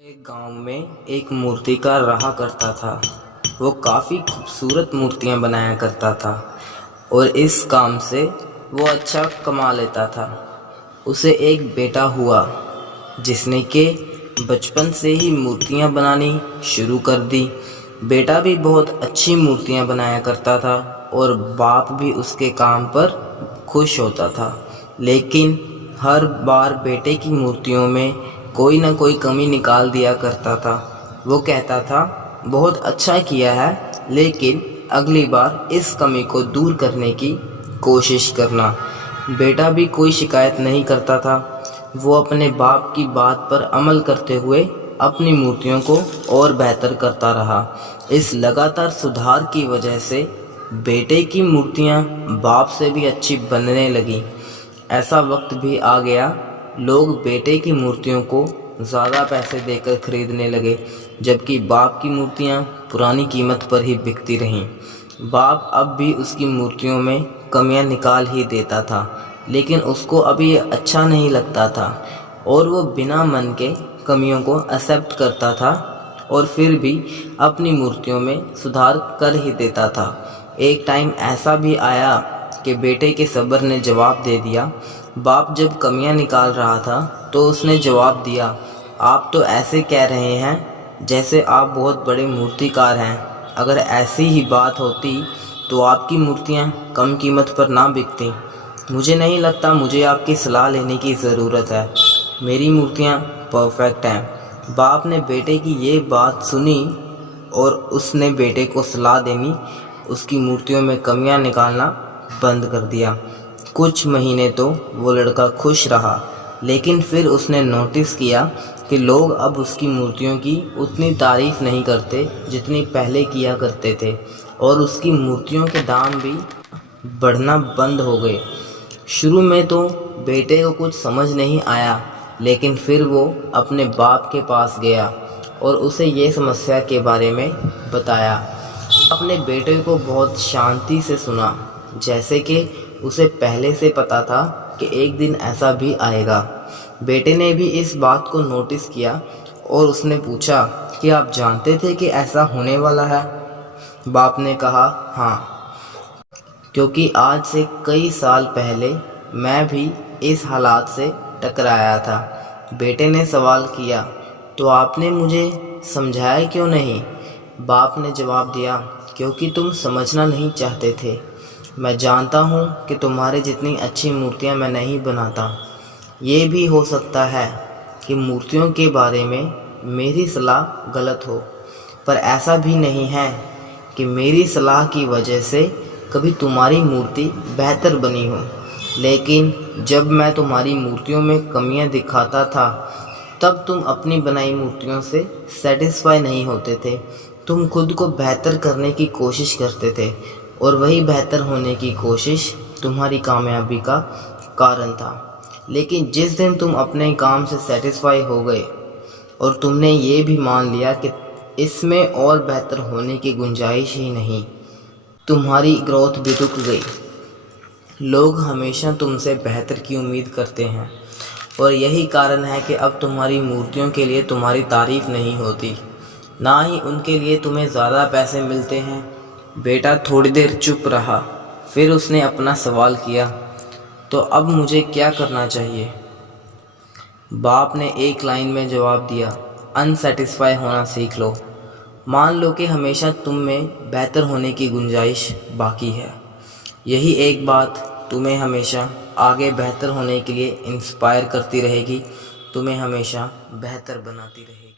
एक गांव में एक मूर्तिकार रहा करता था। वो काफ़ी खूबसूरत मूर्तियां बनाया करता था और इस काम से वो अच्छा कमा लेता था। उसे एक बेटा हुआ जिसने के बचपन से ही मूर्तियां बनानी शुरू कर दी। बेटा भी बहुत अच्छी मूर्तियां बनाया करता था और बाप भी उसके काम पर खुश होता था। लेकिन हर बार बेटे की मूर्तियों में कोई ना कोई कमी निकाल दिया करता था। वो कहता था, बहुत अच्छा किया है, लेकिन अगली बार इस कमी को दूर करने की कोशिश करना। बेटा भी कोई शिकायत नहीं करता था। वो अपने बाप की बात पर अमल करते हुए अपनी मूर्तियों को और बेहतर करता रहा। इस लगातार सुधार की वजह से बेटे की मूर्तियां बाप से भी अच्छी बनने लगी। ऐसा वक्त भी आ गया, लोग बेटे की मूर्तियों को ज़्यादा पैसे देकर खरीदने लगे, जबकि बाप की मूर्तियां पुरानी कीमत पर ही बिकती रहीं। बाप अब भी उसकी मूर्तियों में कमियां निकाल ही देता था, लेकिन उसको अब ये अच्छा नहीं लगता था और वो बिना मन के कमियों को एक्सेप्ट करता था और फिर भी अपनी मूर्तियों में सुधार कर ही देता था। एक टाइम ऐसा भी आया कि बेटे के सब्र ने जवाब दे दिया। बाप जब कमियां निकाल रहा था तो उसने जवाब दिया, आप तो ऐसे कह रहे हैं जैसे आप बहुत बड़े मूर्तिकार हैं। अगर ऐसी ही बात होती तो आपकी मूर्तियां कम कीमत पर ना बिकती। मुझे नहीं लगता मुझे आपकी सलाह लेने की ज़रूरत है। मेरी मूर्तियां परफेक्ट हैं। बाप ने बेटे की ये बात सुनी और उसने बेटे को सलाह देनी उसकी मूर्तियों में कमियां निकालना बंद कर दिया। कुछ महीने तो वो लड़का खुश रहा, लेकिन फिर उसने नोटिस किया कि लोग अब उसकी मूर्तियों की उतनी तारीफ़ नहीं करते जितनी पहले किया करते थे और उसकी मूर्तियों के दाम भी बढ़ना बंद हो गए। शुरू में तो बेटे को कुछ समझ नहीं आया, लेकिन फिर वो अपने बाप के पास गया और उसे ये समस्या के बारे में बताया। अपने बेटे को बहुत शांति से सुना, जैसे कि उसे पहले से पता था कि एक दिन ऐसा भी आएगा। बेटे ने भी इस बात को नोटिस किया और उसने पूछा कि आप जानते थे कि ऐसा होने वाला है? बाप ने कहा, हाँ, क्योंकि आज से कई साल पहले मैं भी इस हालात से टकराया था। बेटे ने सवाल किया, तो आपने मुझे समझाया क्यों नहीं? बाप ने जवाब दिया, क्योंकि तुम समझना नहीं चाहते थे। मैं जानता हूँ कि तुम्हारे जितनी अच्छी मूर्तियाँ मैं नहीं बनाता। ये भी हो सकता है कि मूर्तियों के बारे में मेरी सलाह गलत हो, पर ऐसा भी नहीं है कि मेरी सलाह की वजह से कभी तुम्हारी मूर्ति बेहतर बनी हो। लेकिन जब मैं तुम्हारी मूर्तियों में कमियां दिखाता था, तब तुम अपनी बनाई मूर्तियों से सेटिस्फाई नहीं होते थे। तुम खुद को बेहतर करने की कोशिश करते थे और वही बेहतर होने की कोशिश तुम्हारी कामयाबी का कारण था। लेकिन जिस दिन तुम अपने काम से सेटिस्फाई हो गए और तुमने ये भी मान लिया कि इसमें और बेहतर होने की गुंजाइश ही नहीं, तुम्हारी ग्रोथ भी रुक गई। लोग हमेशा तुमसे बेहतर की उम्मीद करते हैं और यही कारण है कि अब तुम्हारी मूर्तियों के लिए तुम्हारी तारीफ़ नहीं होती, ना ही उनके लिए तुम्हें ज़्यादा पैसे मिलते हैं। बेटा थोड़ी देर चुप रहा, फिर उसने अपना सवाल किया, तो अब मुझे क्या करना चाहिए? बाप ने एक लाइन में जवाब दिया, अनसेटिस्फाई होना सीख लो। मान लो कि हमेशा तुम में बेहतर होने की गुंजाइश बाकी है। यही एक बात तुम्हें हमेशा आगे बेहतर होने के लिए इंस्पायर करती रहेगी, तुम्हें हमेशा बेहतर बनाती रहेगी।